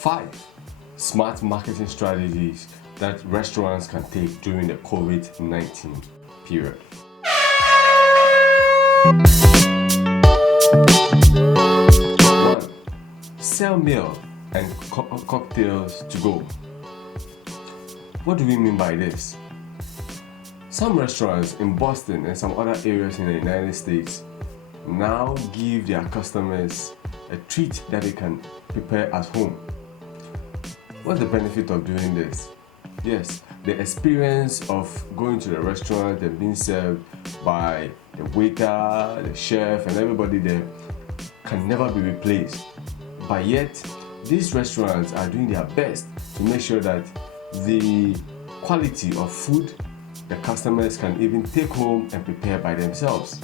5 smart marketing strategies that restaurants can take during the COVID-19 period. 1. Sell meal and cocktails to go. What do we mean by this? Some restaurants in Boston and some other areas in the United States now give their customers a treat that they can prepare at home. What's the benefit of doing this? Yes, the experience of going to the restaurant and being served by the waiter, the chef, and everybody there can never be replaced. But yet, these restaurants are doing their best to make sure that the quality of food the customers can even take home and prepare by themselves.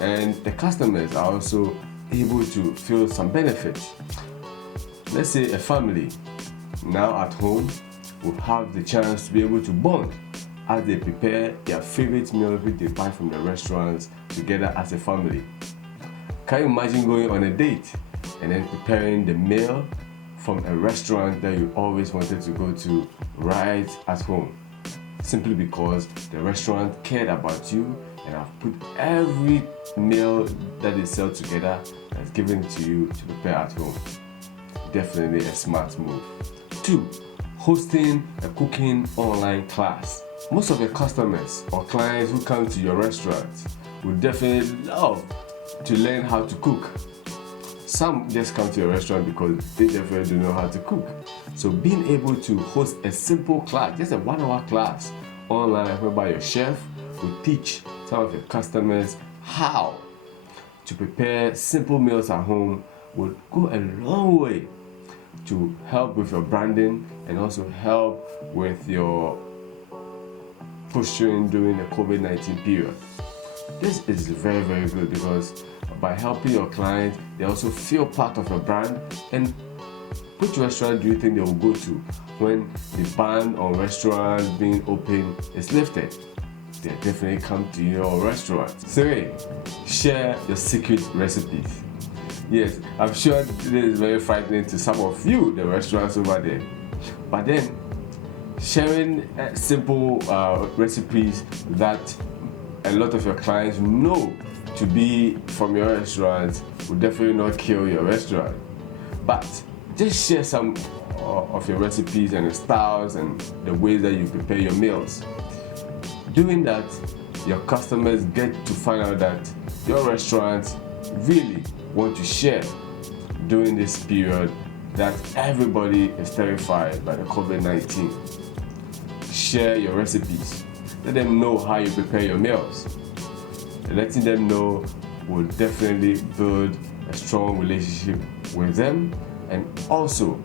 And the customers are also able to feel some benefit. Let's say a family now at home will have the chance to be able to bond as they prepare their favorite meal which they buy from the restaurants together as a family. Can you imagine going on a date and then preparing the meal from a restaurant that you always wanted to go to right at home? Simply because the restaurant cared about you and have put every meal that they sell together and given it to you to prepare at home. Definitely a smart move. 2. Hosting a cooking online class. Most of your customers or clients who come to your restaurant would definitely love to learn how to cook. Some just come to your restaurant because they definitely don't know how to cook. So being able to host a simple class, just a 1-hour class online whereby your chef will teach some of your customers how to prepare simple meals at home would go a long way to help with your branding and also help with your pushing during the COVID-19 period. This is very, very good because by helping your clients, they also feel part of your brand. And which restaurant do you think they will go to when the ban on restaurants being open is lifted? They definitely come to your restaurant. 3. Share your secret recipes. Yes, I'm sure this is very frightening to some of you, the restaurants over there. But then, sharing simple recipes that a lot of your clients know to be from your restaurant will definitely not kill your restaurant. But just share some of your recipes and the styles and the ways that you prepare your meals. Doing that, your customers get to find out that your restaurant really want to share during this period that everybody is terrified by the COVID-19. Share your recipes. Let them know how you prepare your meals. Letting them know will definitely build a strong relationship with them and also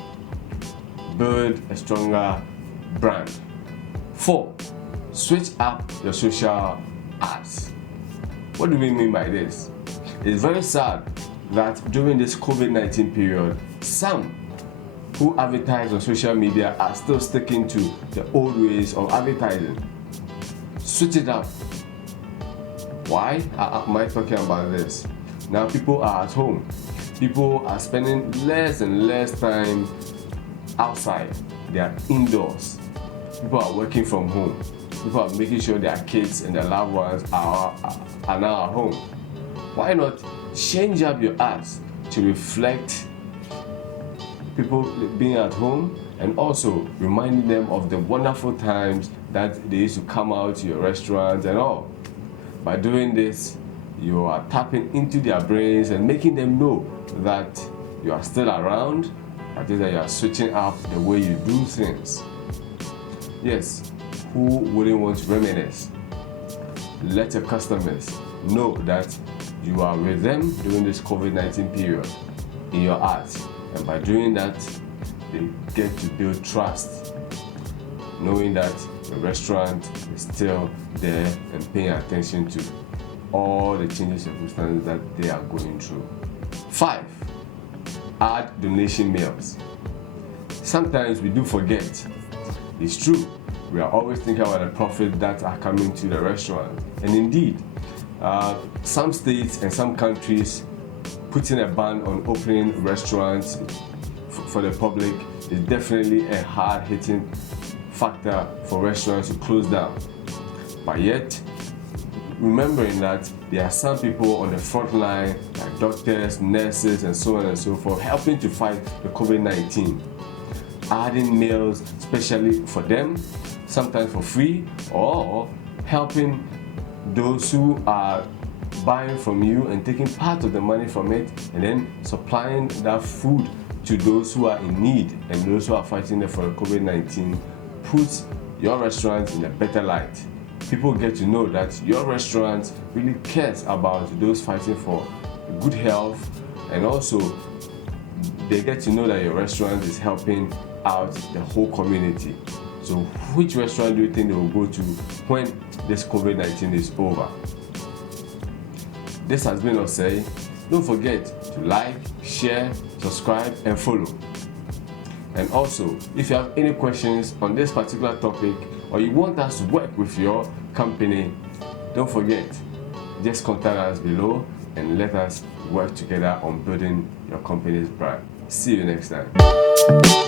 build a stronger brand. 4. Switch up your social ads. What do we mean by this? It's very sad that during this COVID-19 period, some who advertise on social media are still sticking to the old ways of advertising. Switch it up. Why am I talking about this? Now people are at home. People are spending less and less time outside. They are indoors. People are working from home. People are making sure their kids and their loved ones are now at home. Why not change up your ads to reflect people being at home and also reminding them of the wonderful times that they used to come out to your restaurants and all. By doing this, you are tapping into their brains and making them know that you are still around, that is that you are switching up the way you do things. Yes, who wouldn't want to reminisce? Let your customers know that you are with them during this COVID-19 period in your ads. And by doing that, they get to build trust, knowing that the restaurant is still there and paying attention to all the changing circumstances that they are going through. 5. Add donation meals. Sometimes we do forget. It's true, we are always thinking about the profits that are coming to the restaurant. And indeed, some states and some countries putting a ban on opening restaurants for the public is definitely a hard-hitting factor for restaurants to close down. But yet, remembering that there are some people on the front line, like doctors, nurses, and so on and so forth, helping to fight the COVID-19, adding meals especially for them, sometimes for free, or helping those who are buying from you and taking part of the money from it, and then supplying that food to those who are in need and those who are fighting for COVID-19, puts your restaurant in a better light. People get to know that your restaurant really cares about those fighting for good health, and also they get to know that your restaurant is helping out the whole community. So which restaurant do you think they will go to when this COVID-19 is over? This has been Osei. Don't forget to like, share, subscribe, and follow. And also, if you have any questions on this particular topic, or you want us to work with your company, don't forget, just contact us below and let us work together on building your company's brand. See you next time.